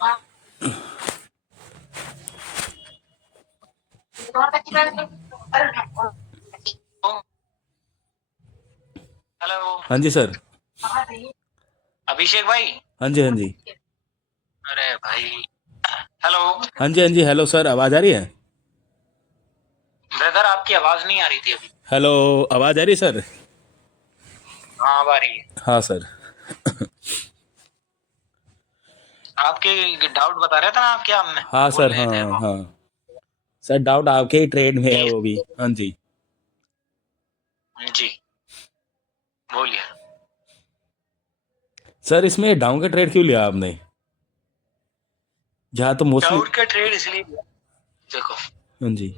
Hello. हाँ जी sir. अभिषेक भाई। हाँ जी, हाँ जी। अरे भाई। हेलो। हाँ जी, हाँ जी। हेलो सर, आवाज़ आ रही है? ब्रदर आपकी आवाज नहीं आ रही थी अभी। हेलो, आवाज़ आ रही है सर? हाँ अब आ रही है। हाँ सर। आपके डाउट बता रहे थे ना आप क्या हाँ बोल सर, रहे थे हाँ वो। हाँ। सर डाउट आपके ही ट्रेड में है ये वो भी। हाँ जी। जी बोलिए। सर इसमें डाउन का ट्रेड क्यों लिया आपने? जहाँ तो मोस्टली। डाउट का ट्रेड इसलिए लिया। देखो हाँ जी।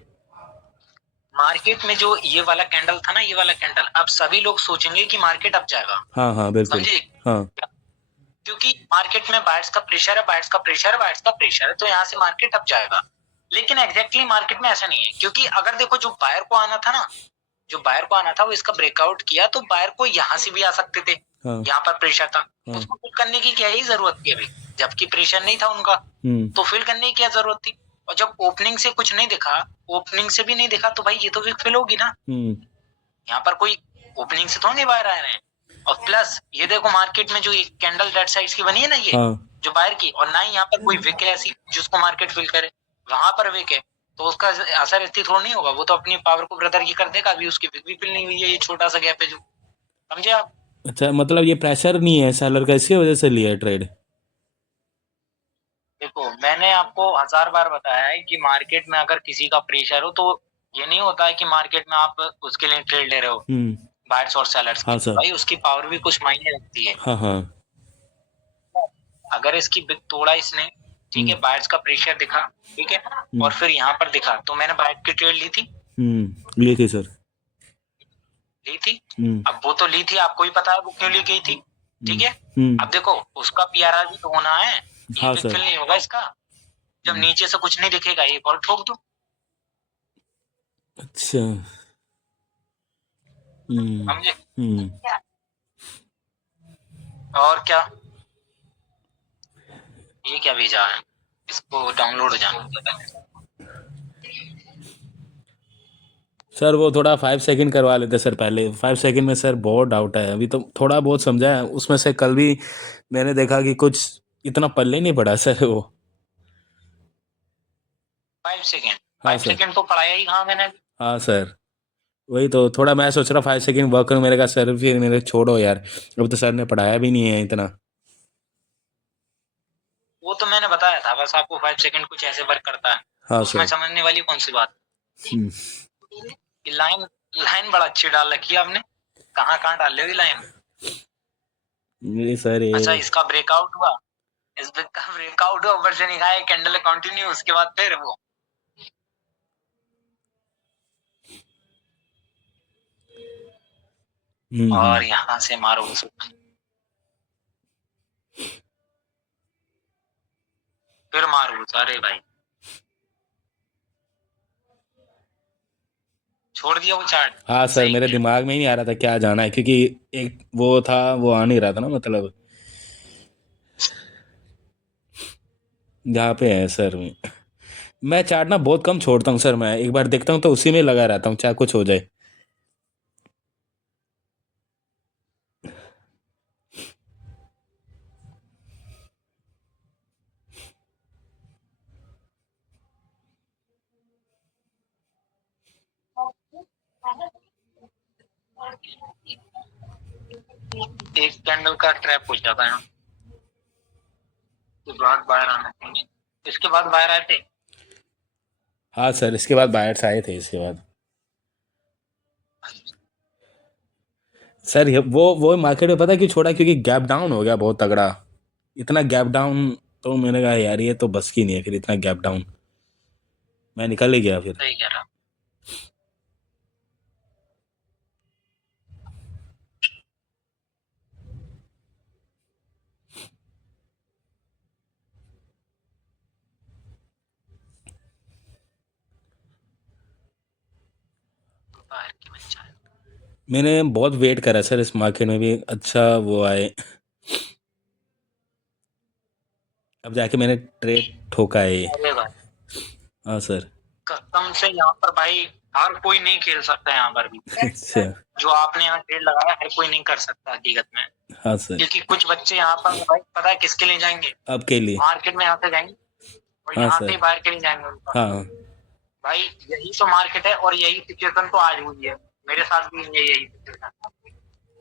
मार्केट में जो ये वाला कैंडल था ना, ये वाला कैंडल, अब सभी लोग सोचेंगे कि मार्केट अब जाएगा। हाँ हाँ, बिल्कुल। समझे? हाँ। क्योंकि मार्केट में बायर्स का प्रेशर है, बायर्स का प्रेशर है, बायर्स का प्रेशर है, तो यहाँ से मार्केट अब जाएगा। लेकिन एग्जैक्टली मार्केट में ऐसा नहीं है, क्योंकि अगर देखो जो बायर को आना था ना, जो बायर को आना था वो इसका ब्रेकआउट किया, तो बायर को यहाँ से भी आ सकते थे। हाँ। यहाँ पर प्रेशर था, हाँ। उसको फिल करने की क्या ही जरूरत थी अभी, जबकि प्रेशर नहीं था उनका। हम्म। तो फिल करने की क्या जरूरत थी? और जब ओपनिंग से कुछ नहीं दिखा, ओपनिंग से भी नहीं दिखा, तो भाई ये तो फिल होगी ना। हम्म। यहाँ पर कोई ओपनिंग से थोड़ी बाहर आ रहे हैं। और प्लस ये देखो मार्केट में जो एक कैंडल डेड साइड्स की बनी है ना, ये हाँ। जो बाहर की, और ना ही यहाँ पर कोई विक है ऐसी जिसको मार्केट फिल करे। वहां पर विक है तो उसका असर इतनी थोड़ा नहीं होगा, वो तो अपनी पावर को ब्रदर की कर देगा। अभी उसकी विक भी फिल नहीं हुई है, ये छोटा सा गैप है जो। समझे आप? अच्छा, मतलब ये प्रेशर नहीं है सेलर का, इसकी वजह से लिया है ट्रेड? देखो मैंने आपको 1000 बार बताया है कि मार्केट में अगर किसी का प्रेशर हो तो ये नहीं होता है कि मार्केट में आप उसके लिए ट्रेड ले रहे हो, हम्म। बायर्स और सेलर्स के हाँ लिए। सर। भाई उसकी पावर भी कुछ मायने रखती है। हाँ हाँ। अगर इसकी बिग तोड़ा इसने, ठीक हम्म। है, बायर्स का प्रेशर दिखा, ठीक है, हम्म। और फिर यहाँ पर दिखा, तो मैंने बायर की ट्रेड ली थी। लिए थे सर। ली थी। हम्म। अब वो तो ली थी, आपको ही पता है वो क्यों ली गई थी। ठीक हम्म। है। हम्म। अब देखो उसका पीआरआर भी तो होना है। ये हाँ बिग सर। फिल नहीं होगा इसका जब हम्म। नीचे से कुछ नहीं दिखेगा, एक और ठोक दो। अच्छा। हम्म। समझे? हम्म। और क्या? ये क्या भेजा है? इसको डाउनलोड हो जाना चाहिए। सर वो थोड़ा 5 सेकंड करवा लेते सर, पहले 5 सेकंड में सर बहुत डाउट है, अभी तो थोड़ा बहुत समझा है उसमें से। कल भी मैंने देखा कि कुछ इतना पल्ले नहीं पड़ा सर वो। 5 सेकेंड? हाँ फाइव सर। सेकेंड तो पढ़ाया ही कहाँ मैंने। हाँ सर। वही तो थोड़ा मैं सोच रहा 5 सेकंड वर्क करूँ, मेरे का सर फिर मेरे छोड़ो यार, अब तो सर ने पढ़ाया भी नहीं है इतना। वो तो मैंने बताया था, बस आपको 5 सेकेंड कुछ ऐसे वर्क करता है, हाँ तो उसमें सर। समझने वाली कौन सी बात। हम्म। ये लाइन, लाइन बड़ा अच्छी डाल रखी है आपने। कहाँ कहाँ डाल रहे हो ये लाइन? ये सर ये। अच्छा इसका ब्रेकआउट हुआ, इसका ब्रेकआउट हुआ, ऊपर से निकाय कैंडल कंटिन्यू, उसके बाद फिर वो। और यहाँ से मारो उसको, फिर मारो उसको। अरे भाई छोड़ दिया वो चार्ट। हाँ सर, सही मेरे किया। दिमाग में ही नहीं आ रहा था क्या जाना है, क्योंकि एक वो था, वो आ नहीं रहा था ना, मतलब जहाँ पे है सर। मैं चाट ना बहुत कम छोड़ता हूँ सर, मैं एक बार देखता हूँ तो उसी में लगा रहता हूँ, चाहे कुछ हो जाए। एक कैंडल का ट्रैप हो जाता है, उसके बाद बाहर आना चाहिए। इसके बाद बाहर आए थे। हाँ सर, इसके बाद बायर्स आए थे इसके बाद। सर ये वो मार्केट में पता है क्यों छोड़ा? क्योंकि गैप डाउन हो गया बहुत तगड़ा। इतना गैप डाउन, तो मैंने कहा यार ये तो बस की नहीं है फिर इतना गैप डाउन। मैं निकल ही गया फिर। सही कह रहा। बाहर की बच्चा है। मैंने बहुत वेट करा सर इस मार्केट में भी अच्छा वो आए। अब जाके मैंने ट्रेड ठोका है ये। अरे भाई हाँ सर। कसम से यहाँ पर भाई हर कोई नहीं खेल सकता यहाँ पर भी। अच्छा। जो आपने यहाँ ट्रेड लगाया हर कोई नहीं कर सकता हकीकत में, हाँ सर। क्योंकि कुछ बच्चे यहाँ पर भाई पता है किसके लिए जाएंगे, आपके लिए। मार्केट में यहाँ से जाएंगे और हाँ यहाँ से सर। ही बाहर के लिए जाएंगे उनका। हाँ। भाई यही तो मार्केट है और यही सिचुएशन तो आज हुई है, मेरे साथ भी यही सिचुएशन।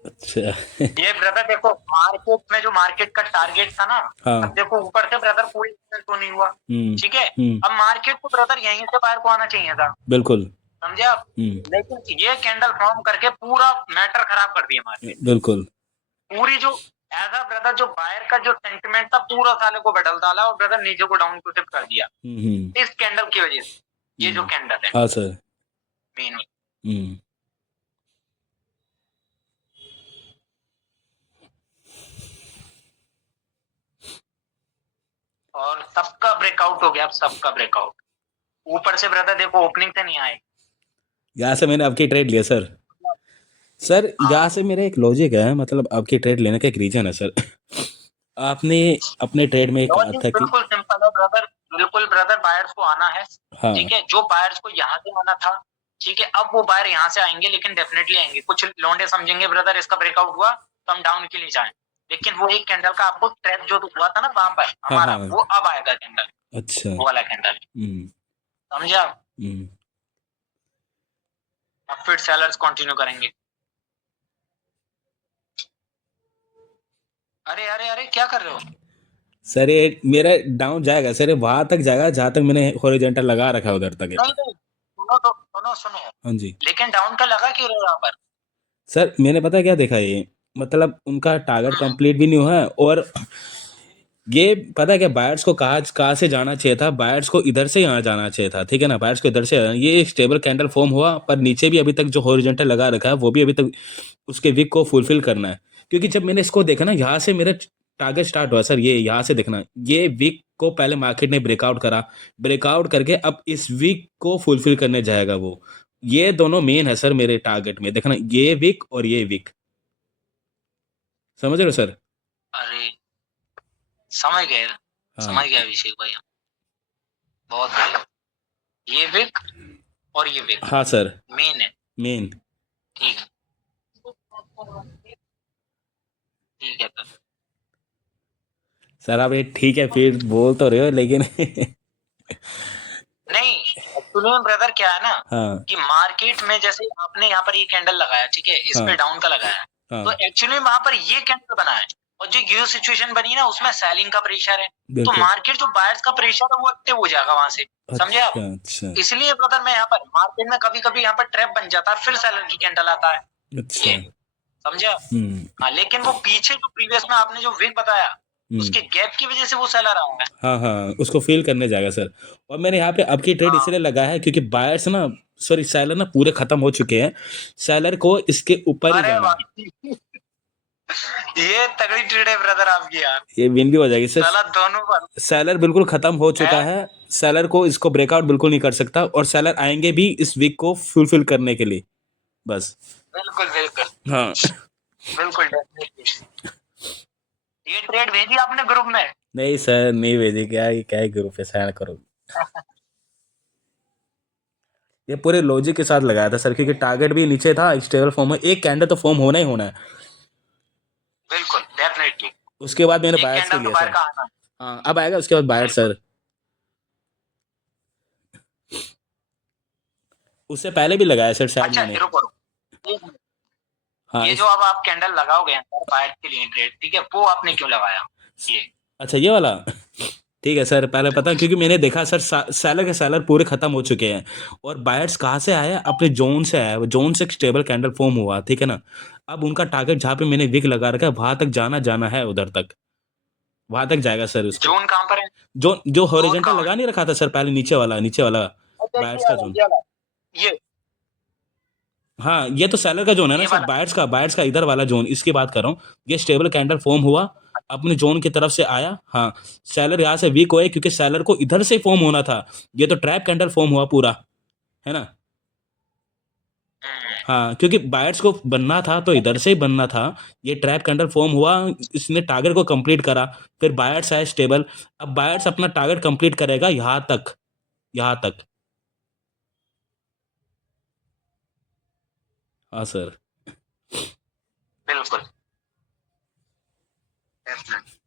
अच्छा। ये ब्रदर देखो मार्केट में जो मार्केट का टारगेट था ना, हाँ। अब देखो ऊपर से ब्रदर कोई तो नहीं हुआ, ठीक है। अब मार्केट को ब्रदर यहीं से बाहर को आना चाहिए था, बिल्कुल। समझे आप। लेकिन ये कैंडल फॉर्म करके पूरा मैटर खराब कर दिया मार्केट, बिल्कुल। पूरी जो ऐसा ब्रदर जो बायर का जो सेंटिमेंट था पूरा साले को बदल डाला और ब्रदर नीचे को डाउन को शिफ्ट कर दिया इस कैंडल की वजह से। ये जो कैंडल है हाँ सर। मेन। और सबका ब्रेकआउट हो गया, अब सबका ब्रेकआउट ऊपर से ब्रदर देखो ओपनिंग से नहीं आए। यहाँ से मैंने आपकी ट्रेड लिया सर। सर यहाँ से मेरा एक लॉजिक है, मतलब आपकी ट्रेड लेने का एक रीजन है सर। आपने अपने ट्रेड में कहा था कि बिल्कुल सिंपल है ब्रदर, बिल्कुल ब्रदर बायर्स को आना है, हाँ ठीक है। जो बायर्स को यहाँ से आना था, ठीक है, अब वो बायर यहाँ से आएंगे, लेकिन डेफिनेटली आएंगे। कुछ लौंडे समझेंगे ब्रदर इसका ब्रेकआउट हुआ तो हम डाउन के लिए जाएं, लेकिन वो एक कैंडल का आपको ट्रैप जो हुआ था ना वहां पर हमारा, हाँ। वो अब आएगा कैंडल, अच्छा। वो वाला कैंडल, समझे आप। अब फिर सेलर्स कंटिन्यू करेंगे। अरे अरे अरे क्या कर रहे हो सर? ये मेरा डाउन जाएगा सर, वहां तक जाएगा जहां तक मैंने हॉरिजॉन्टल लगा रखा है उधर तक। नहीं नहीं सुनो तो सुनो, हाँ जी। लेकिन डाउन का लगा क्यों रहे हो यहाँ पर। सर मैंने पता क्या देखा, ये मतलब उनका टारगेट कंप्लीट भी नहीं हुआ है, और ये पता है क्या, बायर्स को कहाँ कहाँ से जाना चाहिए था, बायर्स को इधर से यहाँ जाना चाहिए था, ठीक है ना। बायर्स को इधर से, ये स्टेबल कैंडल फॉर्म हुआ, पर नीचे भी अभी तक जो हॉरिजॉन्टल लगा रखा है वो भी अभी तक उसके विक को फुलफिल करना है। क्योंकि जब मैंने इसको देखा ना, यहाँ से मेरा टारगेट स्टार्ट हुआ सर, ये यहाँ से देखना, ये वीक को पहले मार्केट ने ब्रेकआउट करा, ब्रेकआउट करके अब इस वीक को फुलफिल करने जाएगा वो। ये दोनों मेन है सर मेरे टारगेट में, देखना ये वीक और ये वीक, समझ रहे हो सर। अरे समझ गए, समझ गया अभिषेक भाई, बहुत बढ़िया। ये विक और ये विक हाँ सर मेन है, मेन। ठीक है ठीक है सर आप ये ठीक है फिर बोल तो रहे हो, लेकिन नहीं एक्चुअली में ब्रदर क्या है ना, हाँ कि मार्केट में जैसे आपने यहाँ पर ये कैंडल लगाया, ठीक है, इस पे डाउन का लगाया, तो एक्चुअली वहां पर ये कैंडल बना है और जो ये सिचुएशन बनी ना उसमें सेलिंग का प्रेशर है, तो मार्केट जो बायर्स का प्रेशर है वो एक्टिव हो जाएगा वहां से, समझे आप। अच्छा। इसलिए ब्रदर मैं यहाँ पर मार्केट में कभी कभी यहाँ पर ट्रैप बन जाता है, फिर सेलर की कैंडल आता है, अच्छा। ये समझे आप। हाँ लेकिन वो पीछे जो प्रीवियस में आपने जो विक बताया उसके गैप की वजह से वो सेलर आ रहा है। हाँ हाँ, उसको फील करने जाएगा सर। और मैंने यहाँ पे आपकी ट्रेड इसलिए लगाया है क्योंकि बायर्स ना, सॉरी सेलर ना पूरे खत्म हो चुके हैं, सेलर को इसके ऊपर ही जाना है। ये तगड़ी ट्रेड है ब्रदर आपकी यार, ये विन भी हो जाएगी सर। साला दोनों पर सेलर बिल्कुल खत्म हो चुका है, सेलर को इसको ब्रेकआउट बिल्कुल नहीं कर सकता, और सेलर आएंगे भी इस वीक को फुलफिल करने के लिए, बस। बिल्कुल बिल्कुल हाँ बिल्कुल डेफिनेटली। ये ट्रेड भेजी आपने ग्रुप में? नहीं सर नहीं भेजी, क्या ही ग्रुप है, साइन करो। ये पूरे लॉजिक के साथ लगाया था सर, क्योंकि टारगेट भी नीचे था, स्टेबल फॉर्म में एक कैंडल तो फॉर्म होना ही होना है। बिल्कुल डेफिनेटली। उसके बाद मैंने बायर्स के लिया सर। हाँ अब आएगा उसके बाद बायर सर। उससे पहले भी लगाया सर शायद अच्छा मैंने। रुको, हाँ ये जो अब आप कैंडल लगाओगे बायर के लिए ट्रेड, ठीक है, वो आपने क्यों लगाया ये? अच्छा ये वाला ठीक है सर, पहले पता, क्योंकि मैंने देखा सर सेलर के सेलर पूरे खत्म हो चुके हैं, और बायर्स कहाँ से आया, अपने जोन से आया, वो जोन से एक स्टेबल कैंडल फॉर्म हुआ, ठीक है ना। अब उनका टारगेट जहाँ पे मैंने विक लगा रखा है वहां तक जाना है, उधर तक वहां तक जाएगा सर उसको। जोन कहाँ पर है? जो हॉरिजॉन्टल लगा नहीं रखा था सर पहले, नीचे वाला बायर्स का जोन। ये हाँ ये तो सेलर का जोन है ना सर, बायर्स का इधर वाला जोन, इसकी बात कर रहा हूँ। ये स्टेबल कैंडल फॉर्म हुआ, अपने जोन की तरफ से आया, हाँ सेलर यहाँ से वीक हुए क्योंकि सेलर को इधर से फॉर्म होना था, ये तो ट्रैप कैंडल फॉर्म हुआ पूरा, है ना। है। हाँ, क्योंकि बायर्स को बनना था तो इधर से ही बनना था। ये ट्रैप कैंडल फॉर्म हुआ, इसने टारगेट को कंप्लीट करा, फिर बायर्स आए स्टेबल। अब बायर्स अपना टारगेट कंप्लीट करेगा यहाँ तक, यहाँ तक। हाँ सर। बिल्कुल। definitely।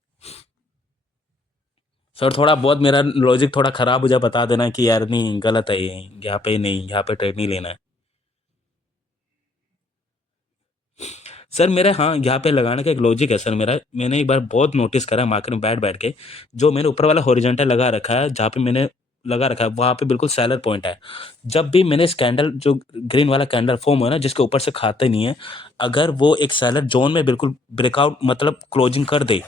सर थोड़ा बहुत मेरा लॉजिक थोड़ा खराब हो जाए बता देना कि यार नहीं गलत है ये, यहाँ पे नहीं, यहाँ पे ट्रेड नहीं लेना है। सर मेरे, हाँ, यहाँ पे लगाने का एक लॉजिक है सर मेरा। मैंने एक बार बहुत नोटिस करा मार्केट में बैठ बैठ के, जो मैंने ऊपर वाला हॉरिजॉन्टल लगा रखा है, जहाँ पे मैंने लगा रखा है वहाँ पे बिल्कुल सेलर पॉइंट है। जब भी मैंने इस कैंडल, जो ग्रीन वाला कैंडल फॉर्म हुआ ना जिसके ऊपर से खाते नहीं है, अगर वो एक सेलर जोन में बिल्कुल ब्रेकआउट मतलब क्लोजिंग कर दे,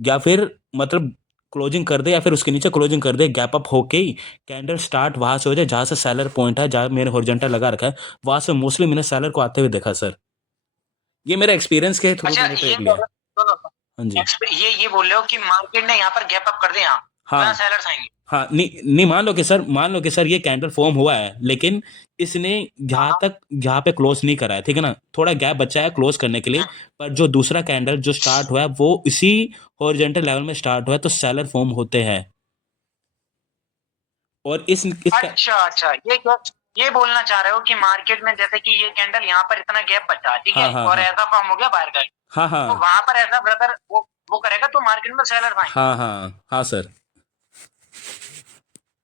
या फिर मतलब क्लोजिंग कर दे, या फिर उसके नीचे क्लोजिंग कर दे, गैप अप होके ही कैंडल स्टार्ट वहां से हो जाए जहां से सेलर पॉइंट है, जहां मैंने हॉरिजॉन्टल लगा रखा है, वहां से मोस्टली मैंने सेलर को आते हुए देखा सर। ये मेरा एक्सपीरियंस के थ्रू अच्छा मैंने ये ट्रेड लिया है। सुनो, हाँ जी। ये बोल रहे हो कि मार्केट ने यहाँ पर गैप अप कर दे, यहाँ तो यहाँ हाँ सेलर्स आएंगे। हाँ, नहीं नहीं, मान लो कि सर ये कैंडल फॉर्म हुआ है, लेकिन इसने हाँ यहाँ तक, यहाँ पे क्लोज नहीं करा है, ठीक है ना, थोड़ा गैप बचा है क्लोज करने के लिए। हाँ। पर जो दूसरा कैंडल जो स्टार्ट हुआ है वो इसी हॉरिजॉन्टल लेवल में स्टार्ट हुआ है, तो सेलर फॉर्म होते हैं। और इसका, अच्छा अच्छा, ये बोलना चाह रहे हो कि मार्केट में जैसे कि ये कैंडल यहाँ पर इतना गैप बचा, ठीक हाँ है, हाँ और हाँ ऐसा फॉर्म हो गया बाहर का, हाँ तो हाँ वहां पर ऐसा ब्रदर वो करेगा तो मार्केट में सेलर आएंगे। हाँ हाँ हाँ सर।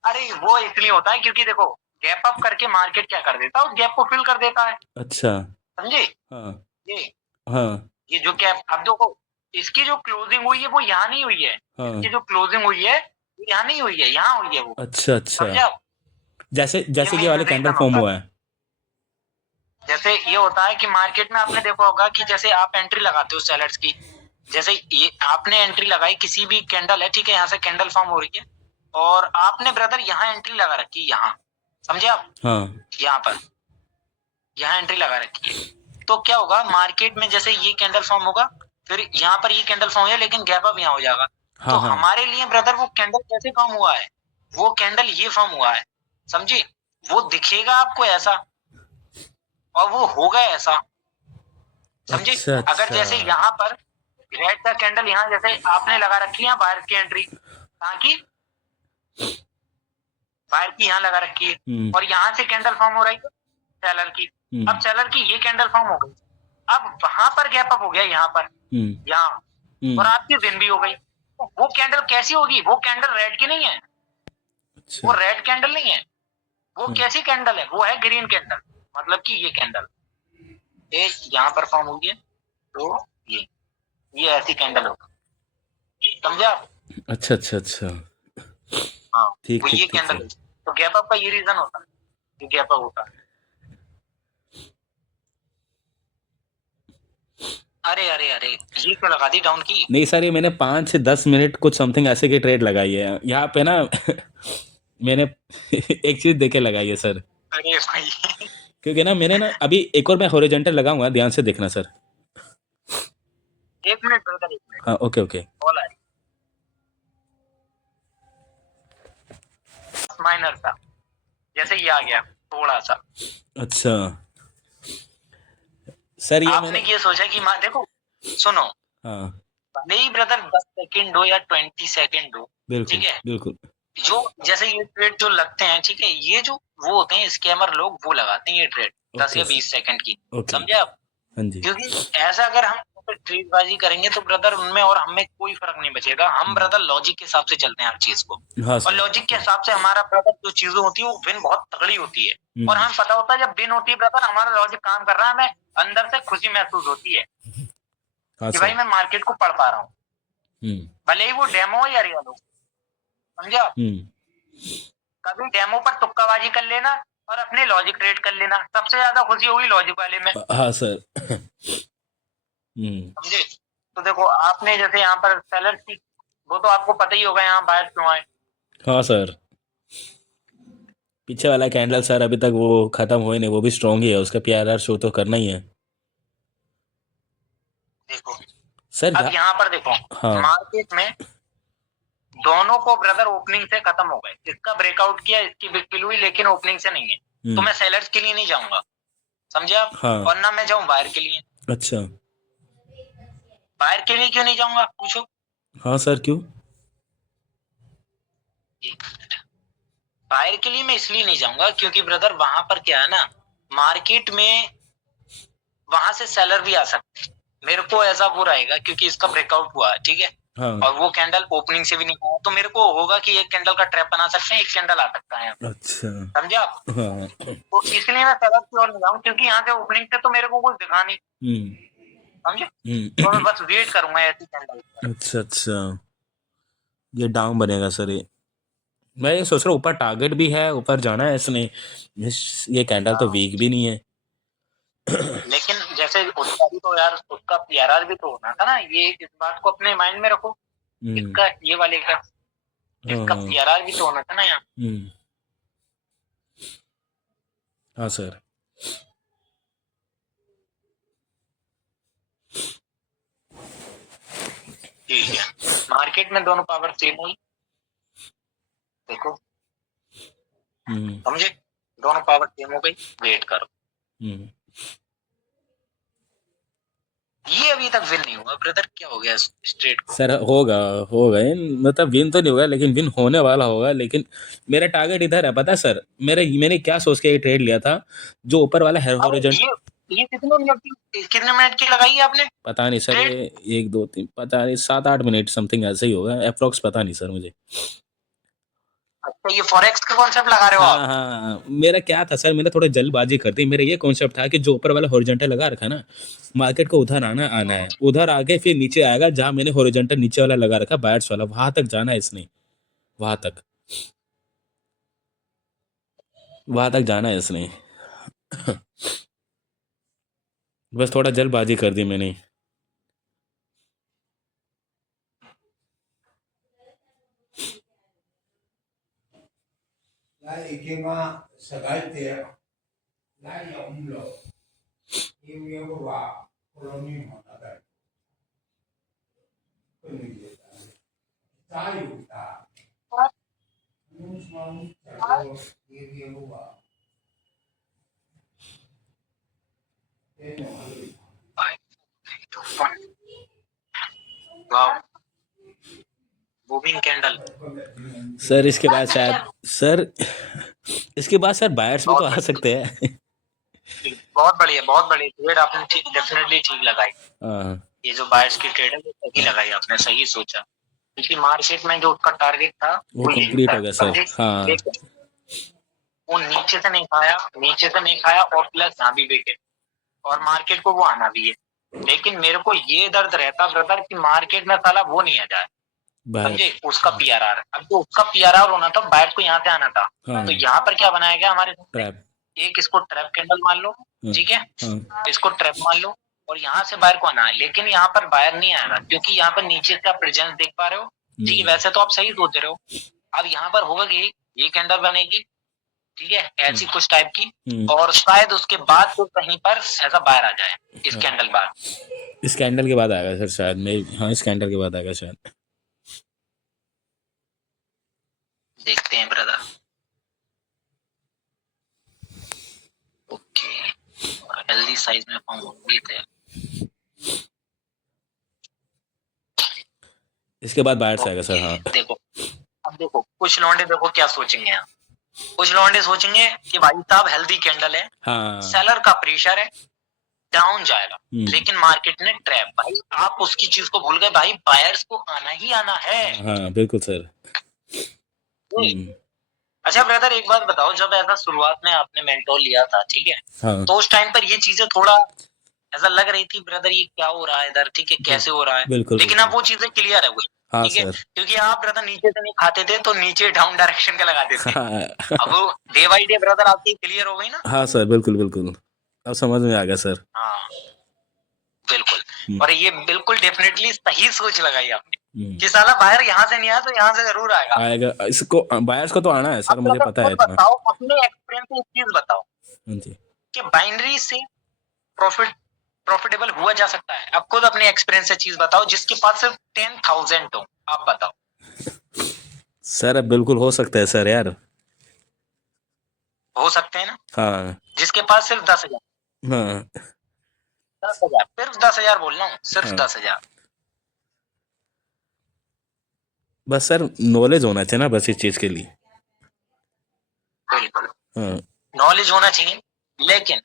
अरे वो इसलिए होता है क्योंकि देखो, गैप अप करके मार्केट क्या कर देता है, उस गैप को फिल कर देता है। अच्छा। समझे? हाँ ये हाँ ये जो गैप, अब देखो इसकी जो क्लोजिंग हुई है वो यहाँ नहीं हुई है, हाँ। इसकी जो क्लोजिंग हुई है वो यहाँ नहीं हुई है, यहाँ हुई है वो। अच्छा अच्छा, समझे आप? जैसे ये जैसे कि ये मेन वाले कैंडल रीजन फॉर्म होता है। हुआ है। जैसे ये होता है कि मार्केट में आपने देखा होगा कि जैसे आप एंट्री लगाते हो सेलर्स की, जैसे ये आपने एंट्री लगाई, किसी भी कैंडल है, ठीक है, यहाँ से कैंडल फॉर्म हो रही है और आपने ब्रदर यहाँ एंट्री लगा रखी है, यहाँ, समझे आप? हाँ यहाँ पर यहाँ एंट्री लगा रखी है, तो क्या होगा मार्केट में, जैसे ये कैंडल फॉर्म होगा, फिर यहाँ पर ये कैंडल फॉर्म है लेकिन गैप अप यहाँ हो जाएगा। तो हाँ हाँ। हमारे लिए ब्रदर वो कैंडल कैसे फॉर्म हुआ है, वो कैंडल ये फॉर्म हुआ है, समझे? वो दिखेगा आपको ऐसा और वो होगा ऐसा, समझे? अच्छा अगर जैसे अच्छा। यहाँ पर रेड का कैंडल यहाँ जैसे आपने लगा रखी है बाहर की एंट्री, ताकि बाहर की यहाँ लगा रखी है और यहाँ से कैंडल फॉर्म हो रही है सेलर की। अब सेलर की ये कैंडल फॉर्म हो गई, अब वहां पर गैप अप हो गया यहाँ पर, यहाँ, और आपकी विन भी हो गई। तो वो कैंडल कैसी होगी, वो कैंडल रेड की नहीं है, अच्छा। वो रेड कैंडल नहीं है, वो कैसी कैंडल है, वो है ग्रीन कैंडल। मतलब कि ये कैंडल एक यहाँ पर फॉर्म हुई है, तो ये ऐसी कैंडल होगी, समझे आप? अच्छा अच्छा अच्छा। हाँ, ठीक वो ये ठीक ठीक कैंडल सर। है। तो गैप अप का ये रीजन होता है, ये गैप अप होता है। अरे अरे अरे, ये क्यों लगा दी डाउन की? नहीं सर, ये मैंने 5 से 10 मिनट कुछ समथिंग ऐसे की ट्रेड लगाई है यहाँ पे ना। मैंने एक चीज देखे लगाई है सर, अरे भाई, क्योंकि ना मैंने ना अभी एक और मैं हॉरिजॉन्टल लगाऊंगा, ध्यान से देखना सर। 1 मिनट ब्रदर, 1 मिनट, हाँ ओके ओके। कॉल आया माइनर सा, जैसे ये आ गया थोड़ा सा। अच्छा सर, ये आपने मैंने, ये सोचा कि देखो, सुनो, हाँ भले ही ब्रदर 10 सेकेंड हो या 20 सेकेंड हो, बिल्कुल ठीक है, बिल्कुल। जो जैसे ये ट्रेड जो लगते हैं, ठीक है, ये जो वो होते हैं स्कैमर लोग, वो लगाते हैं ये ट्रेड 10 ओके या 20 सेकेंड की, ओके। समझे आप? हाँ जी। क्योंकि ऐसा अगर हम ट्रेडबाजी करेंगे तो ब्रदर उनमें और हमें कोई फर्क नहीं बचेगा। हम ब्रदर लॉजिक के हिसाब से चलते हैं हर चीज को, हाँ और सर। लॉजिक के हिसाब से हमारा ब्रदर जो चीजें होती है वो विन बहुत तगड़ी होती है, और हमें पता होता है जब विन होती है ब्रदर हमारा लॉजिक काम कर रहा है, हमें अंदर से खुशी महसूस होती है हाँ कि सर। भाई मैं मार्केट को पढ़ पा रहा हूँ, भले ही वो डेमो हो या रियल हो, समझे आप? कभी डेमो पर तुक्काबाजी कर लेना और अपने लॉजिक ट्रेड कर लेना, सबसे ज्यादा खुशी होगी लॉजिक वाले में, हाँ सर। समझे? तो देखो आपने जैसे यहाँ पर सेलर की, वो तो आपको पता ही होगा यहाँ बाहर क्यों आए। हाँ सर, पीछे वाला कैंडल सर अभी तक वो खत्म हुए नहीं, वो भी स्ट्रांग ही है, उसका पीआरआर शो तो करना ही है देखो सर। अब यहाँ पर देखो, हाँ मार्केट में दोनों को ब्रदर ओपनिंग से खत्म हो गए, इसका ब्रेकआउट किया, इसकी बिग पिल हुई, लेकिन ओपनिंग से नहीं है, तो मैं सेलर्स के लिए नहीं जाऊंगा, समझे आप? हाँ। और ना मैं जाऊं बाहर के लिए। अच्छा। बाहर के लिए क्यों नहीं जाऊंगा पूछो? हाँ सर, क्यों? एक मिनट। बाहर के लिए मैं इसलिए नहीं जाऊंगा क्योंकि ब्रदर वहां पर क्या है ना, मार्केट में वहां से सेलर भी आ सकते हैं। मेरे को ऐसा वो रहेगा क्योंकि इसका ब्रेकआउट हुआ है, ठीक है, हाँ। और वो कैंडल ओपनिंग से भी नहीं हुआ, तो मेरे को होगा कि एक कैंडल का ट्रैप बना सकते हैं, एक कैंडल आ सकता है यहाँ पे। अच्छा। समझे आप? हाँ। तो इसलिए मैं सेलर की ओर नहीं जाऊँ क्योंकि यहाँ से ओपनिंग से तो मेरे को कुछ दिखा नहीं। समझे? तो मैं बस वेट करूंगा ऐसी कैंडल का। अच्छा अच्छा, ये डाउन बनेगा सर ये। मैं ये सोच रहा हूँ ऊपर टारगेट भी है, ऊपर जाना है इसने। ये कैंडल तो हाँ, वीक भी नहीं है। लेकिन जैसे उसका भी तो यार, उसका पीआरआर भी तो होना था ना, ये इस बात को अपने माइंड में रखो। हम्म। इसका ये वाले का, हाँ इसका हाँ। पीआरआर भी तो होना था ना यहाँ। हम्म। हाँ सर। ठीक है, मार्केट में दोनों पावर सेम हुई, देखो। हम्म। समझे? दोनों पावर सेम हो गई, वेट करो। हम्म। ये अभी तक विन नहीं हुआ ब्रदर, क्या हो गया स्ट्रेट को? सर होगा, होगा मतलब विन तो नहीं होगा लेकिन विन होने वाला होगा। लेकिन मेरा टारगेट इधर है, पता है सर, मैंने क्या सोच के ये ट्रेड लिया था, जो ऊपर वाला है अब हॉरिजॉन्टल। ये कितने मिनट की लगाई है आपने पता नहीं सर, ट्रेड? ये 1 2 3, पता नहीं, 7 8 मिनट समथिंग ऐसे ही होगा अप्रोक्स, पता नहीं सर मुझे। अच्छा, ये फॉरेक्स का कॉन्सेप्ट लगा रहे हो हाँ आप? हाँ, मेरा क्या था सर, मैंने थोड़ा जल्दबाजी कर दी। मेरा ये कॉन्सेप्ट था कि जो ऊपर वाला हॉरिजॉन्टल लगा रखा है ना, मार्केट को उधर आना आना है, उधर आके फिर नीचे आएगा जहां मैंने हॉरिजॉन्टल नीचे वाला लगा रखा, बायर्स वाला, वहां तक जाना है इसने। वहां तक, वहां तक जाना है इसने। बस थोड़ा जल्दबाजी कर दी मैंने। Lai ikema sagalte lai ya umlo iwe wa koloni monada kuni tayo ta nusman chalo iwe wa वाह, मूविंग कैंडल। सर इसके बाद शायद, सर इसके बाद सर बायर्स भी तो बहुत आ बढ़िया, सकते हैं। बहुत बढ़िया, बहुत बढ़िया ट्रेड आपने डेफिनेटली ठीक लगाई। हाँ। ये जो बायर्स की ट्रेड है वो सही लगाई आपने, सही सोचा, क्योंकि मार्केट में जो उसका टारगेट था वो वो यही कंप्लीट था, हो गया सर। समझे? हाँ। लेकिन वो नीचे से नहीं खाया, नीचे से नहीं खाया, और प्लस यहाँ भी बेचे, और मार्केट को वो आना भी है। लेकिन मेरे को ये दर्द रहता ब्रदर कि मार्केट में साला वो नहीं आ जाए, समझे, बायर्स। उसका पीआरआर। अब जो उसका पीआरआर होना था, बायर को यहाँ से आना था, हाँ। तो यहाँ पर क्या बनाया गया हमारे सामने? ट्रैप। एक इसको ट्रैप कैंडल मान लो, हाँ। ठीक है, हाँ। इसको ट्रैप मान लो, और यहाँ से बायर को आना है, लेकिन यहाँ पर बायर नहीं आएगा क्योंकि यहाँ पर नीचे से आप प्रेजेंस देख पा रहे हो, ठीक है, वैसे तो आप सही सोच रहे हो। अब यहाँ पर होगा कि ये कैंडल बनेगी, ठीक है, ऐसी कुछ टाइप की, और शायद उसके बाद तो कहीं पर ऐसा बाहर आ जाए इस कैंडल बाद। इस कैंडल के बाद आएगा सर शायद, मैं, हाँ इस कैंडल के बाद आएगा शायद। देखते हैं ब्रदर। ओके, हेल्दी साइज में फॉर्म होगी थे। इसके बाद बायर्स आएगा सर। हाँ। देखो, अब देखो कुछ लौंडे देखो क्या सोचेंगे यहाँ, कुछ लौंडे सोचेंगे कि भाई साहब हेल्दी कैंडल है, हाँ। सेलर का प्रेशर है, डाउन जाएगा, लेकिन मार्केट ने ट्रैप, भाई आप उसकी चीज को भूल गए, भाई बायर्स को आना ही आना है। हाँ बिल्कुल सर। अच्छा ब्रदर, एक बात बताओ, जब ऐसा शुरुआत में आपने मेंटोर लिया था, ठीक है, हाँ। तो उस टाइम पर ये चीजें थोड़ा ऐसा लग रही थी ब्रदर ये क्या हो रहा है इधर, ठीक है, कैसे हो रहा है, बिल्कुल लेकिन अब वो चीजें क्लियर है हुई, हाँ ठीक है, सर। क्योंकि आप ब्रदर नीचे से नहीं खाते थे तो नीचे डाउन डायरेक्शन का लगाते थे। हाँ। अब वो डे बाई डे ब्रदर आपकी क्लियर हो गई ना। हाँ सर, बिल्कुल बिल्कुल, अब समझ में आ गया सर। हाँ बिल्कुल, और ये बिल्कुल डेफिनेटली सही सोच लगाई आपने कि साला बाहर यहाँ से नहीं आया तो यहाँ से जरूर आएगा। आएगा, इसको बायर्स को तो आना है सर, मुझे पता है इतना। बताओ अपने एक्सपीरियंस से एक चीज बताओ हाँ जी। कि बाइनरी से प्रॉफिटेबल हुआ जा सकता है? आप खुद अपने एक्सपीरियंस से चीज बताओ, जिसके पास सिर्फ 10,000 हो, आप बताओ। सर अब बिल्कुल हो सकता है सर यार। हो सकते हैं ना? हाँ। जिसके पास सिर्फ 10,000, हाँ 10,000, सिर्फ 10,000 बोल रहा हूँ, सिर्फ हाँ 10,000। बस सर नॉलेज होना चाहिए ना बस इस चीज के लिए। बिल्कुल हाँ नॉलेज होना चाहिए, लेकिन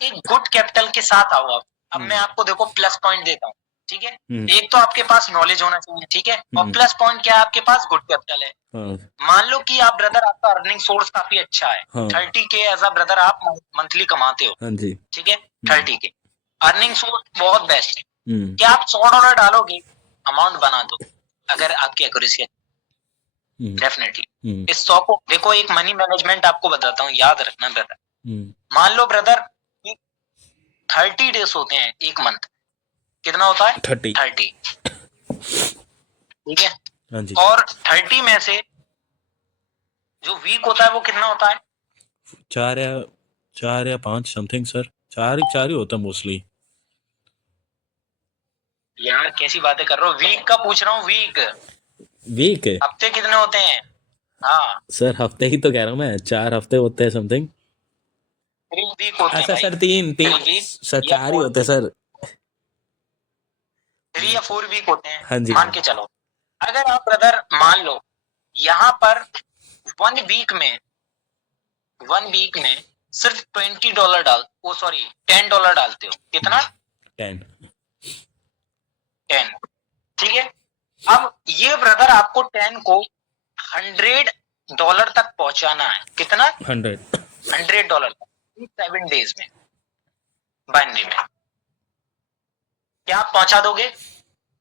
एक गुड कैपिटल के साथ आओ आप। अब मैं आपको देखो प्लस पॉइंट देता हूँ, ठीक है। एक तो आपके पास नॉलेज होना चाहिए, ठीक है, और प्लस पॉइंट क्या है आपके पास, गुड कैपिटल है। हाँ मान लो कि आप ब्रदर आपका अर्निंग सोर्स काफी अच्छा है, हाँ 30K एज अ ब्रदर आप मंथली कमाते हो, हाँ जी ठीक है, 30K अर्निंग सोर्स बहुत बेस्ट है। हम्म क्या आप $100 डालोगे, अमाउंट बना दो, अगर आपकी एक्यूरेसी डेफिनेटली। इस 100 को देखो, एक मनी मैनेजमेंट आपको बताता हूँ, याद रखना ब्रदर। मान लो ब्रदर 30 डेज होते हैं एक मंथ, कितना होता है 30 30, ठीक है। हाँ जी और 30 में से जो वीक होता है वो कितना होता है, 4 या 5 समथिंग सर, चार ही होता है मोस्टली। यार कैसी बातें कर रहे हो, वीक का पूछ रहा हूँ, वीक। वीक है हफ्ते कितने होते हैं, हाँ सर, हफ्ते ही तो कह रहा हूँ मैं, 4 हफ्ते होते हैं समथिंग। 3 वीक होते हैं अच्छा भाई, सर, तीन 3 तीन वीक सर, या 4 ही 4 होते हैं वीक, सर। 3 या 4 वीक होते हैं, हाँ जी मान के चलो। अगर आप ब्रदर मान लो यहाँ पर 1 वीक में सिर्फ $20 डाल, ओ सॉरी $10 डालते हो, कितना 10 10, ठीक है। अब ये ब्रदर आपको 10 को $100 तक पहुंचाना है, कितना 100 $100 तक 7 डेज में, बाइनरी में। क्या आप पहुंचा दोगे,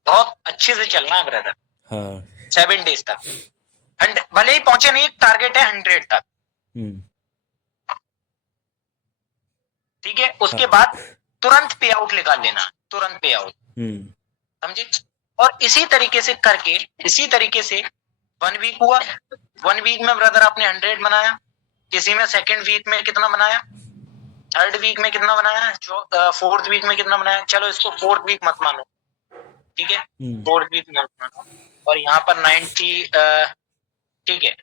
बहुत अच्छे से चलना है ब्रदर, हाँ 7 डेज तक। भले ही पहुंचे नहीं, टारगेट है 100 तक, ठीक है। उसके बाद तुरंत पे आउट निकाल लेना, तुरंत पे आउट, समझे। और इसी तरीके से करके, इसी तरीके से 1 वीक हुआ, 1 वीक में ब्रदर आपने 100 बनाया, किसी में सेकंड वीक में कितना बनाया, थर्ड वीक में कितना बनाया, फोर्थ वीक में कितना बनाया, चलो इसको फोर्थ वीक मत मानो, ठीक है, फोर्थ वीक मत मानो। और यहाँ पर 90, ठीक है,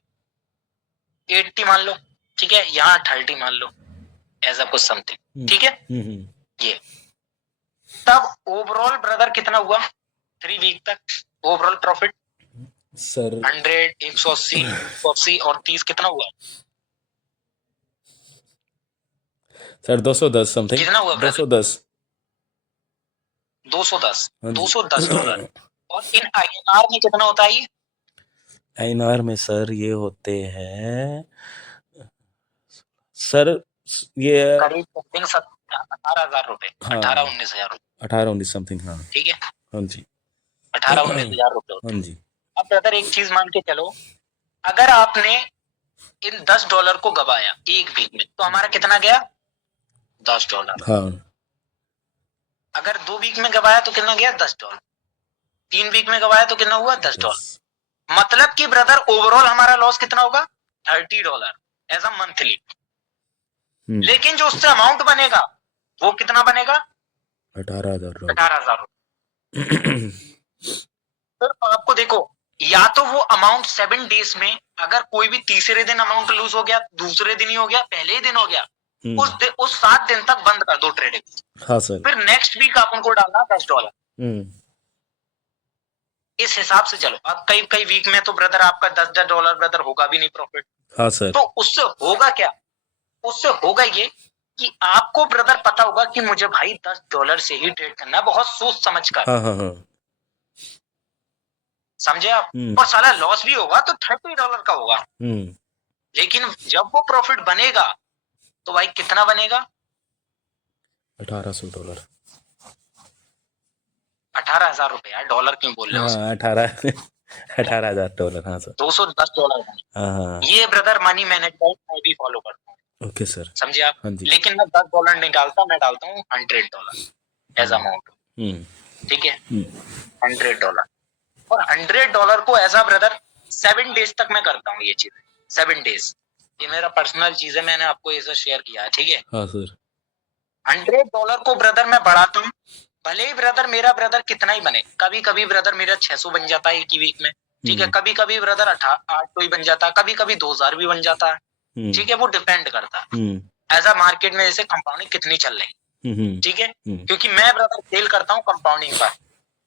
80 मान लो, ठीक है, यहाँ 30 मान लो, ऐसा कुछ समथिंग, ठीक है। ये तब ओवरऑल ब्रदर कितना हुआ 3 वीक तक, ओवरऑल प्रॉफिट सर 100, 180 और 30 कितना हुआ, सर 210 समथिंग, कितना हुआ ब्रदर, 210 210, हाँ जी। $210। और इन INR में कितना होता है ये, INR में सर ये होते हैं सर, ये करीब समथिंग 18,000 रुपए, हाँ 18-19 हजार रुपए, 18-19 समथिंग, हाँ ठीक है, हाँ जी 18-19 हजार रुपए होते हाँ हैं। जी अब ब्रदर एक चीज मान के चलो, अगर आपने इन $10 को गवाया एक वीक में, तो हमारा कितना गया $10। हाँ अगर 2 वीक में गवाया तो कितना गया $10, 3 वीक में गवाया तो कितना हुआ $10। मतलब कि ब्रदर ओवरऑल हमारा लॉस कितना होगा $30 एज अ मंथली। लेकिन जो उससे अमाउंट बनेगा वो कितना बनेगा 18,000 18,000। तो आपको देखो, या तो वो अमाउंट 7 डेज में, अगर कोई भी तीसरे दिन अमाउंट लूज हो गया, दूसरे दिन ही हो गया, पहले ही दिन हो गया, उस 7 दिन तक बंद कर दो ट्रेडिंग। हाँ सर, फिर नेक्स्ट वीक आप उनको डालना $10। इस हिसाब से चलो। अब कई कई वीक में तो ब्रदर आपका $10 ब्रदर होगा भी नहीं प्रॉफिट। हाँ सर, तो उससे होगा क्या, उससे होगा ये कि आपको ब्रदर पता होगा कि मुझे भाई $10 से ही ट्रेड करना है, बहुत सोच समझ कर, हाँ हाँ हाँ समझे आप। और साला लॉस भी होगा तो $30 का होगा, लेकिन जब वो प्रॉफिट बनेगा तो भाई कितना बनेगा $1,800 $18,000 यार, डॉलर क्यों बोल रहे हो, हाँ 18,000 हाँ सर, $210। हाँ हाँ ये ब्रदर मनी मैनेजमेंट मैं भी फॉलो करता हूँ, ओके सर, समझे आप। हाँ जी लेकिन मैं $10 नहीं डालता, मैं डालता हूँ $100 एज अमाउंट, ठीक है, $100। और $100 को एज अ ब्रदर 7 डेज तक मैं करता हूँ ये चीज, 7 डेज। ये मेरा पर्सनल चीज है, मैंने आपको ये शेयर किया है, ठीक है। हाँ सर, $100 को ब्रदर मैं बढ़ाता हूँ, भले ही ब्रदर मेरा ब्रदर कितना ही बने, कभी कभी ब्रदर मेरा 600 बन जाता है एक ही वीक में, ठीक है, कभी कभी ब्रदर 800 ही बन जाता है, कभी कभी 2,000 भी बन जाता है, ठीक है, वो डिपेंड करता है एज अ मार्केट में जैसे कंपाउंडिंग कितनी चल रही, ठीक है, क्योंकि मैं ब्रदर सेल करता हूँ कंपाउंडिंग पर।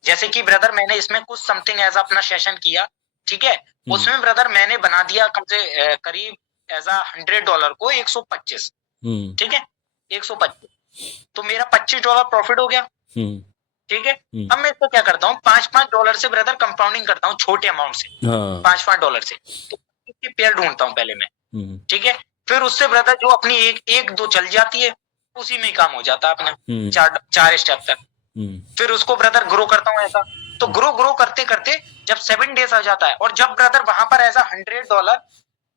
जैसे कि ब्रदर मैंने इसमें कुछ समथिंग एज अपना सेशन किया, ठीक है, उसमें ब्रदर मैंने बना दिया कम से करीब एज $100 को 125, ठीक है, 125, तो मेरा $25 प्रॉफिट हो गया, ठीक है। अब मैं इसको क्या करता हूँ, $5 से ब्रदर कंपाउंडिंग करता हूँ छोटे अमाउंट से, $5 से, तो इसकी पेयर ढूंढता हूँ पहले मैं, ठीक है, फिर उससे ब्रदर जो अपनी एक दो चल जाती है, उसी में ही काम हो जाता है अपना, चार स्टेप तक। फिर उसको ब्रदर ग्रो करता हूँ ऐसा, तो ग्रो करते करते जब 7 डेज आ जाता है, और जब ब्रदर वहां पर ऐसा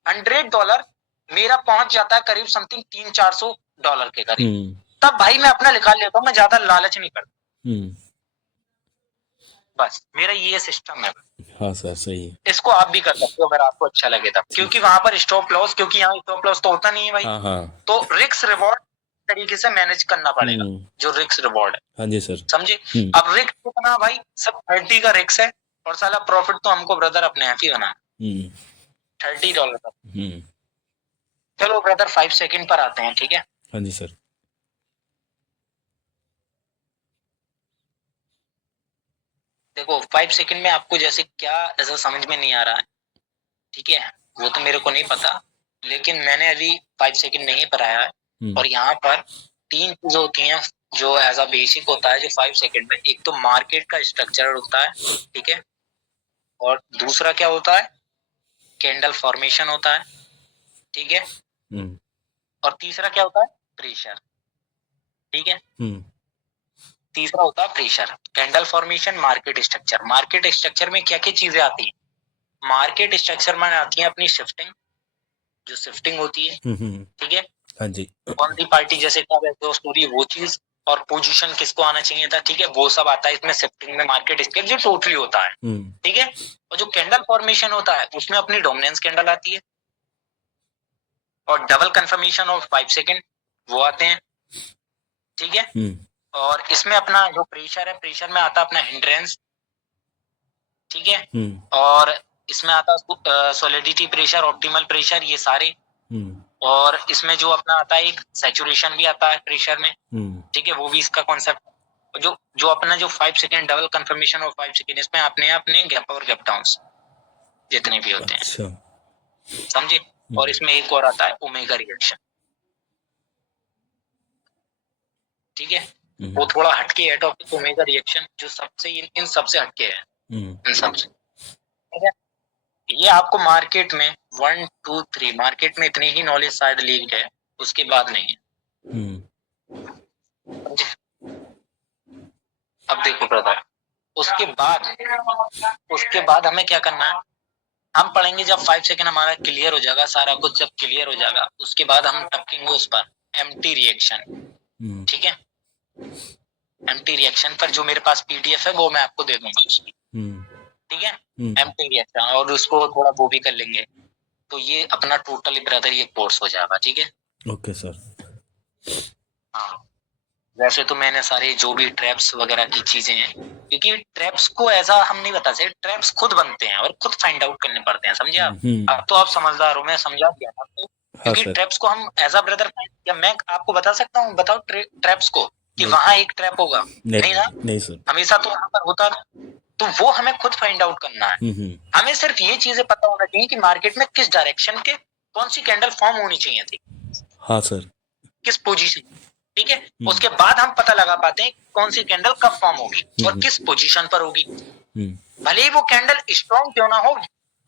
$100 मेरा पहुंच जाता है करीब समथिंग $300-400 के करीब, तब भाई मैं अपना निकाल लेता हूँ, मैं ज्यादा लालच नहीं करता, बस मेरा ये सिस्टम है। हाँ सर सही है। इसको आप भी कर सकते हो अगर आपको अच्छा लगे तब, क्योंकि वहां पर स्टॉप लॉस, क्योंकि यहाँ स्टॉप लॉस तो होता नहीं है भाई, तो रिस्क रिवॉर्ड तरीके से मैनेज करना पड़ेगा, जो रिस्क रिवॉर्ड है। हाँ जी सर। समझे? अब रिस्क कितना भाई, सब 30 का रिस्क है, और साला प्रॉफिट तो हमको ब्रदर अपने आप ही बना $30 का। चलो ब्रदर 5 सेकंड पर आते हैं, ठीक है। हाँ जी सर। देखो 5 सेकंड में आपको जैसे क्या ऐसा समझ में नहीं आ रहा है, ठीक है, वो तो मेरे को नहीं पता, लेकिन मैंने अभी 5 सेकंड नहीं पढ़ाया है, और यहाँ पर 3 चीजें होती हैं जो एज अ बेसिक होता है जो 5 सेकंड में, एक तो मार्केट का स्ट्रक्चर होता है, ठीक है, और दूसरा क्या होता है, कैंडल फॉर्मेशन होता है, ठीक है, और तीसरा क्या होता है, प्रेशर, ठीक है, तीसरा होता है pressure, candle formation, market structure. Market structure में क्या क्या चीजें आती हैं, मार्केट स्ट्रक्चर में आती है अपनी शिफ्टिंग, जो शिफ्टिंग होती है, ठीक है, हाँ जी, कौन सी पार्टी जैसे कब स्टोरी वो चीज, और पोजीशन किसको आना चाहिए था, ठीक है, वो सब आता है इसमें शिफ्टिंग में, मार्केट स्ट्रक्चर जो टोटली होता है, ठीक है। और जो कैंडल फॉर्मेशन होता है उसमें अपनी डोमिनेंस कैंडल आती है, और डबल कंफर्मेशन ऑफ 5 सेकंड वो आते हैं, ठीक है, और इसमें अपना जो प्रेशर है, प्रेशर में आता है अपना हिंड्रेंस, ठीक है, और इसमें आता है सॉलिडिटी प्रेशर, ऑप्टिमल प्रेशर, ये सारे, और इसमें जो अपना आता है एक सैचुरेशन भी आता है प्रेशर में, ठीक है, वो भी इसका कॉन्सेप्ट। जो अपना जो 5 सेकंड डबल कंफर्मेशन और 5 सेकंड, इसमें अपने गैप और गैप डाउन्स जितने भी होते हैं, समझे। और इसमें एक और आता है ओमेगा रिएक्शन, ठीक है, वो थोड़ा हटके है टॉपिक, ओमेगा रिएक्शन, जो सबसे इन सबसे हटके है, इन सबसे, ठीक है। ये आपको मार्केट में 1 2 3 मार्केट में इतनी ही नॉलेज शायद लीक है, उसके बाद नहीं है। अब देखो ब्रदर, उसके बाद हमें क्या करना है, हम पढ़ेंगे जब 5 सेकंड हमारा क्लियर हो जाएगा, सारा कुछ जब क्लियर हो जाएगा, उसके बाद हम टपकेंगे उस पर एम्प्टी रिएक्शन, ठीक है। एम्प्टी रिएक्शन पर जो मेरे पास पीडीएफ है वो मैं आपको दे दूंगा उसकी, ठीक है, एम्प्टी रिएक्शन, और उसको थोड़ा वो भी कर लेंगे, तो ये अपना टोटली ब्रदर ये कोर्स हो जाएगा, ठीक है। Okay sir. हाँ, वैसे तो मैंने सारे जो भी ट्रैप्स वगैरह की चीजें हैं, क्योंकि ट्रैप्स को ऐसा हम नहीं बता सकते, ट्रैप्स खुद बनते हैं और खुद फाइंड आउट करने पड़ते हैं, समझे आप। अब तो आप समझदार हो, मैं समझा दिया आपको, क्योंकि ट्रैप्स को हम एज अ ब्रदर, या मैं आपको बता सकता हूँ, बताओ ट्रैप्स को कि वहां एक ट्रैप होगा, नहीं ना, नहीं सर, हमेशा तो वहां पर होता, तो वो हमें खुद फाइंड आउट करना है। हमें सिर्फ ये चीजें पता होना चाहिए कि मार्केट में किस डायरेक्शन के कौन सी कैंडल फॉर्म होनी चाहिए थी, हाँ सर, किस पोजीशन, ठीक है। उसके बाद हम पता लगा पाते हैं कौन सी कैंडल कब फॉर्म होगी और किस पोजीशन पर होगी। भले ही वो कैंडल स्ट्रॉन्ग क्यों ना हो,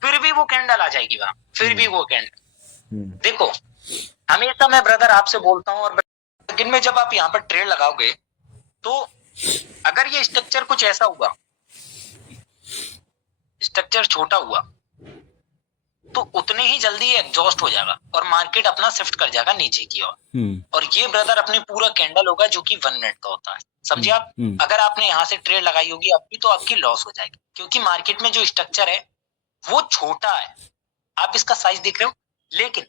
फिर भी वो कैंडल आ जाएगी वहां, फिर भी वो कैंडल। देखो हमेशा मैं ब्रदर आपसे बोलता हूँ, और लेकिन में जब आप यहाँ पर ट्रेड लगाओगे, तो अगर ये स्ट्रक्चर कुछ ऐसा हुआ, स्ट्रक्चर छोटा हुआ, तो उतने ही जल्दी एग्जॉस्ट हो जाएगा और मार्केट अपना शिफ्ट कर जाएगा नीचे की ओर, और ये ब्रदर अपनी पूरा कैंडल होगा जो कि 1 मिनट का होता है, समझे आप। अगर आपने यहाँ से ट्रेड लगाई होगी अभी, तो आपकी लॉस हो जाएगी, क्योंकि मार्केट में जो स्ट्रक्चर है वो छोटा है, आप इसका साइज देख रहे हो, लेकिन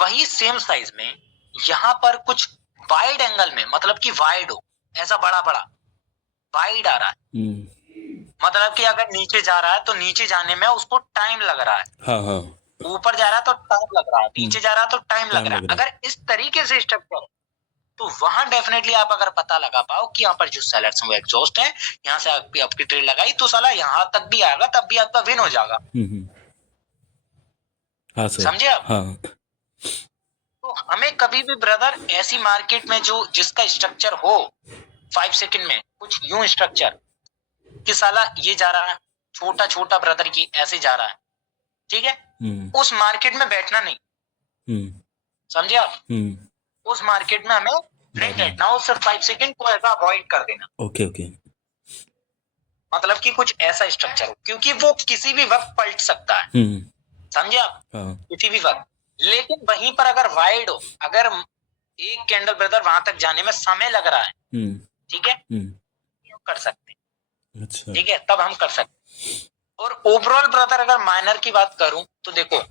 वही सेम साइज में यहाँ पर कुछ वाइड एंगल में, मतलब कि वाइड हो, ऐसा बड़ा बड़ा वाइड आ रहा है, मतलब कि अगर नीचे जा रहा है तो नीचे जाने में उसको टाइम लग रहा है, हाँ। ऊपर जा रहा है तो टाइम लग रहा है, नीचे जा रहा है तो टाइम लग रहा है। अगर इस तरीके से स्ट्रक्चर तो वहां डेफिनेटली आप अगर पता लगा पाओ कि यहाँ पर जो सेलर्स हैं वो एग्जॉस्ट है, यहाँ से आपकी ट्रेड लगाई तो साला यहाँ तक भी आएगा, तब भी आपका विन हो जाएगा। हाँ सर, समझे आप? हाँ तो हमें कभी भी ब्रदर ऐसी मार्केट में जो जिसका स्ट्रक्चर हो 5 सेकंड में, कुछ यूं स्ट्रक्चर कि साला ये जा रहा है छोटा छोटा ब्रदर की ऐसे जा रहा है, ठीक है, उस मार्केट में बैठना नहीं। समझे आप? उस मार्केट में हमें नहीं बैठना हो, सिर्फ 5 सेकंड को ऐसा अवॉइड कर देना। ओके ओके, मतलब कि कुछ ऐसा स्ट्रक्चर हो, क्योंकि वो किसी भी वक्त पलट सकता है। समझे आप? हाँ किसी भी वक्त। लेकिन वहीं पर अगर वाइड हो, अगर एक कैंडल ब्रदर वहां तक जाने में समय लग रहा है, ठीक है, कर सकते हैं। अच्छा, ठीक है, तब हम कर सकते हैं। और ओवरऑल ब्रदर अगर माइनर की बात करूं तो देखो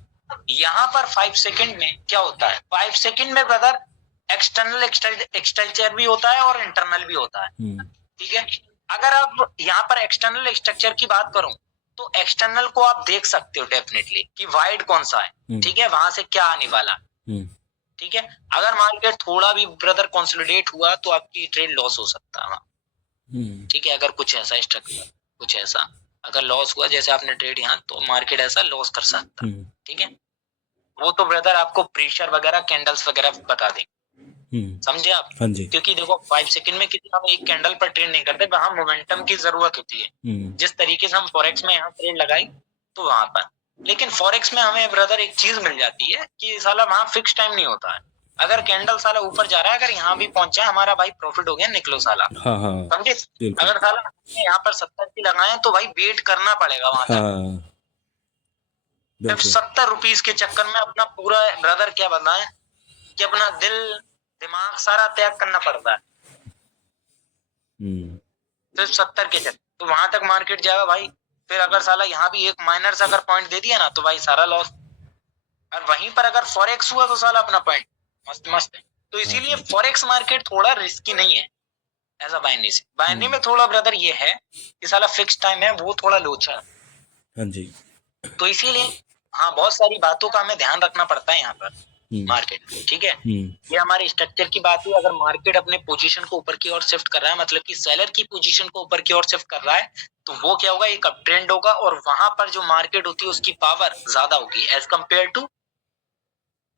यहाँ पर 5 सेकंड में क्या होता है, 5 सेकंड में ब्रदर एक्सटर्नल स्ट्रक्चर भी होता है और इंटरनल भी होता है। ठीक है, अगर आप यहाँ पर एक्सटर्नल स्ट्रक्चर की बात करूं तो एक्सटर्नल को आप देख सकते हो डेफिनेटली कि वाइड कौन सा है, ठीक है, वहां से क्या आने वाला। ठीक है, अगर मार्केट थोड़ा भी ब्रदर कंसोलिडेट हुआ तो आपकी ट्रेड लॉस हो सकता है। ठीक है, अगर कुछ ऐसा स्ट्रक्चर, कुछ ऐसा अगर लॉस हुआ जैसे आपने ट्रेड यहाँ, तो मार्केट ऐसा लॉस कर सकता है। ठीक है, वो तो ब्रदर आपको प्रेशर वगैरह कैंडल्स वगैरह बता देंगे। समझे आप? हाँ जी, क्योंकि देखो 5 सेकंड में किसी हम एक कैंडल पर ट्रेड नहीं करते, वहां मोमेंटम की जरूरत होती है। जिस तरीके से हम फॉरेक्स में यहाँ ट्रेड लगाई तो वहां पर, लेकिन फॉरेक्स में हमें ब्रदर एक चीज मिल जाती है कि साला वहां फिक्स टाइम नहीं होता है। अगर कैंडल साला ऊपर जा रहा है, अगर यहाँ भी पहुंचा हमारा भाई प्रॉफिट हो गया, निकलो साला। समझे? अगर साला यहाँ पर 70 की लगाए तो भाई वेट करना पड़ेगा वहां तक। सिर्फ 70 रुपीज के चक्कर में अपना पूरा ब्रदर क्या बताएं कि अपना दिल दिमाग सारा त्याग करना पड़ता है। सिर्फ 70 के चक्कर, तो वहां तक मार्केट जाएगा भाई। फिर अगर साला यहाँ भी एक माइनर सा अगर पॉइंट दे दिया ना तो भाई सारा लॉस। और वहीं पर अगर फॉरेक्स हुआ तो साला अपना पॉइंट मस्त मस्त है। तो इसीलिए फॉरेक्स मार्केट थोड़ा रिस्की नहीं है ऐसा बाइनरी से। बाइनरी में थोड़ा ब्रदर ये है कि साला फिक्स टाइम है, वो थोड़ा लोचा है। हाँ जी, तो इसीलिए हाँ बहुत सारी बातों का हमें ध्यान रखना पड़ता है यहाँ पर मार्केट। ठीक है, ये हमारे स्ट्रक्चर की बात हुई। अगर मार्केट अपने पोजीशन को ऊपर की ओर शिफ्ट कर रहा है, मतलब कि सेलर की पोजीशन को ऊपर की ओर शिफ्ट कर रहा है, तो वो क्या होगा, एक अप ट्रेंड होगा और वहां पर जो मार्केट होती है उसकी पावर ज्यादा होगी एज कम्पेयर टू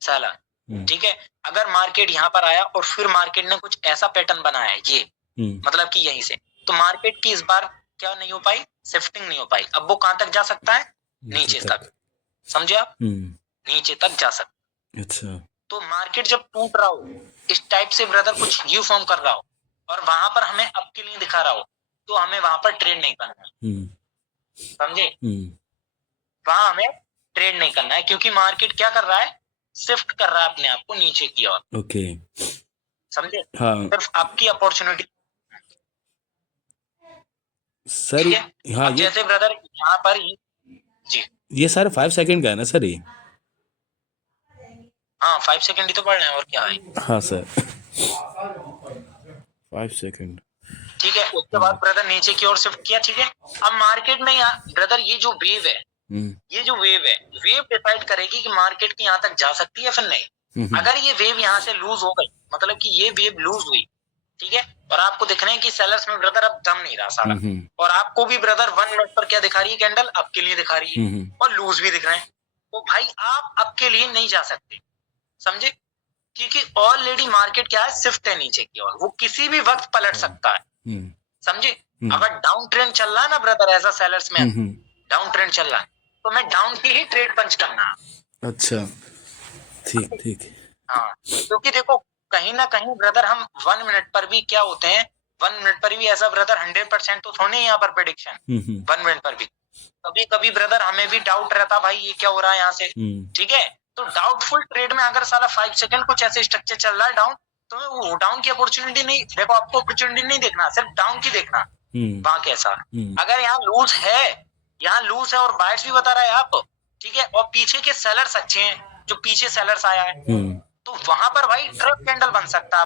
सेलर। ठीक है, अगर मार्केट यहाँ पर आया और फिर मार्केट ने कुछ ऐसा पैटर्न बनाया है ये, मतलब कि यहीं से, तो मार्केट की इस बार क्या नहीं हो पाई, शिफ्टिंग नहीं हो पाई। अब वो कहां तक जा सकता है, नीचे तक। समझे आप? नीचे तक जा सकता। अच्छा, तो मार्केट जब टूट रहा हो इस टाइप से ब्रदर, कुछ यू फॉर्म कर रहा हो और वहां पर हमें अप की लिंक दिखा रहा हो, तो हमें वहां पर ट्रेड नहीं करना है। समझे? वहां हमें ट्रेड नहीं करना है, क्योंकि मार्केट क्या कर रहा है, शिफ्ट कर रहा है अपने आप को नीचे की ओर। ओके, समझे? हाँ सिर्फ आपकी अपॉर्चुनिटी सर। हाँ, अब जैसे ब्रदर यहाँ पर जी, ये सारे 5 सेकंड का है ना सर? ये हाँ 5 सेकंड ही तो पढ़ रहे हैं और क्या है। हाँ सर, 5 सेकंड। ठीक है, उसके बाद ब्रदर नीचे की ओर शिफ्ट किया। ठीक है, अब मार्केट में यहाँ ब्रदर ये जो वेव है, ये जो वेव है, वेव डिसाइड करेगी कि मार्केट की यहाँ तक जा सकती है फिर नहीं। अगर ये वेव यहाँ से लूज हो गई, मतलब कि ये वेव लूज हुई, ठीक है, और आपको दिख रहे हैं कि सेलर्स में ब्रदर अब दम नहीं रहा सारा, और आपको भी ब्रदर 1 मिनट पर क्या दिखा रही है कैंडल, अब के लिए दिखा रही है, और लूज भी दिख रहे हैं, तो भाई आप अब के लिए नहीं जा सकते। समझे? क्योंकि ऑलरेडी मार्केट क्या है, शिफ्ट है नीचे की ओर, वो किसी भी वक्त पलट सकता है। समझे? अगर डाउन ट्रेंड चल रहा है ना ब्रदर, ऐसा सेलर्स में डाउन ट्रेंड चल रहा है, तो मैं डाउन की ही ट्रेड पंच करना। अच्छा, ठीक ठीक। हाँ, क्योंकि देखो कहीं ना कहीं ब्रदर हम 1 मिनट पर भी क्या होते हैं, 1 मिनट पर भी ऐसा ब्रदर 100% तो थोड़े यहाँ पर प्रेडिक्शन 1 मिनट पर भी, कभी कभी ब्रदर हमें भी डाउट रहता भाई ये क्या हो रहा है यहाँ से। ठीक है, तो डाउटफुल ट्रेड में अगर साला 5 सेकंड कुछ ऐसे स्ट्रक्चर चल रहा है डाउन, तो वो डाउन की अपॉर्चुनिटी नहीं देखो, आपको अपॉर्चुनिटी नहीं देखना, सिर्फ डाउन की देखना। वहां कैसा, अगर यहाँ लूज है, यहाँ लूज है और बायर्स भी बता रहा है आप, ठीक है, और पीछे के सेलर्स अच्छे हैं, जो पीछे सेलर्स आया है, तो वहां पर भाई ट्रैप कैंडल बन सकता है।